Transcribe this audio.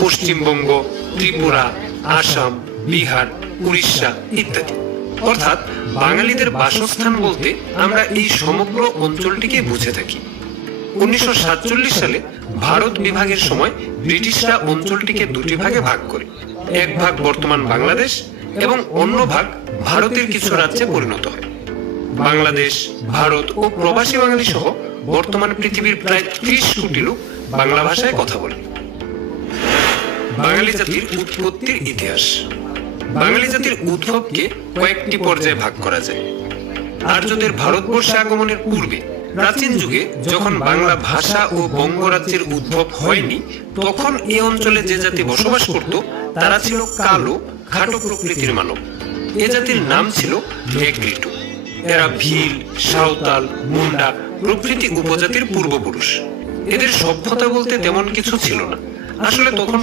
পশ্চিমবঙ্গ, ত্রিপুরা, আসাম, বিহার, উড়িষ্যা ইত্যাদি। অর্থাৎ বাঙালিদের বাসস্থান বলতে আমরা এই সমগ্র অঞ্চলটিকে বুঝে থাকি। 1947 সালে ভারত বিভাগের সময় ব্রিটিশরা অঞ্চলটিকে দুটি ভাগে ভাগ করে, এক ভাগ বর্তমান বাংলাদেশ এবং অন্য ভাগ ভারতের কিছু রাজ্যে পরিণত হয়। বাংলাদেশ, ভারত ও প্রবাসী বাঙালি সহ বর্তমান পৃথিবীর প্রায় 30 কোটি লোক বাংলা ভাষায় কথা বলে। বাঙালি জাতির উৎপত্তির ইতিহাস। বাঙালি জাতির উদ্ভবকে কয়েকটি পর্যায়ে ভাগ করা যায়। আর্যদের ভারতবর্ষে আগমনের পূর্বে প্রাচীন যুগে যখন বাংলা ভাষা ও বঙ্গরাজ্যের উদ্ভব হয়নি, তখন এই অঞ্চলে যে জাতি বসবাস করত তারা ছিল কালো, খাটো প্রকৃতির মানব। এ জাতির নাম ছিল নেগ্রিটো। এরা ভিল, সাঁওতাল, মুন্ডা প্রভৃতি উপজাতির পূর্বপুরুষ। এদের সভ্যতা বলতে তেমন কিছু ছিল না। আসলে তখন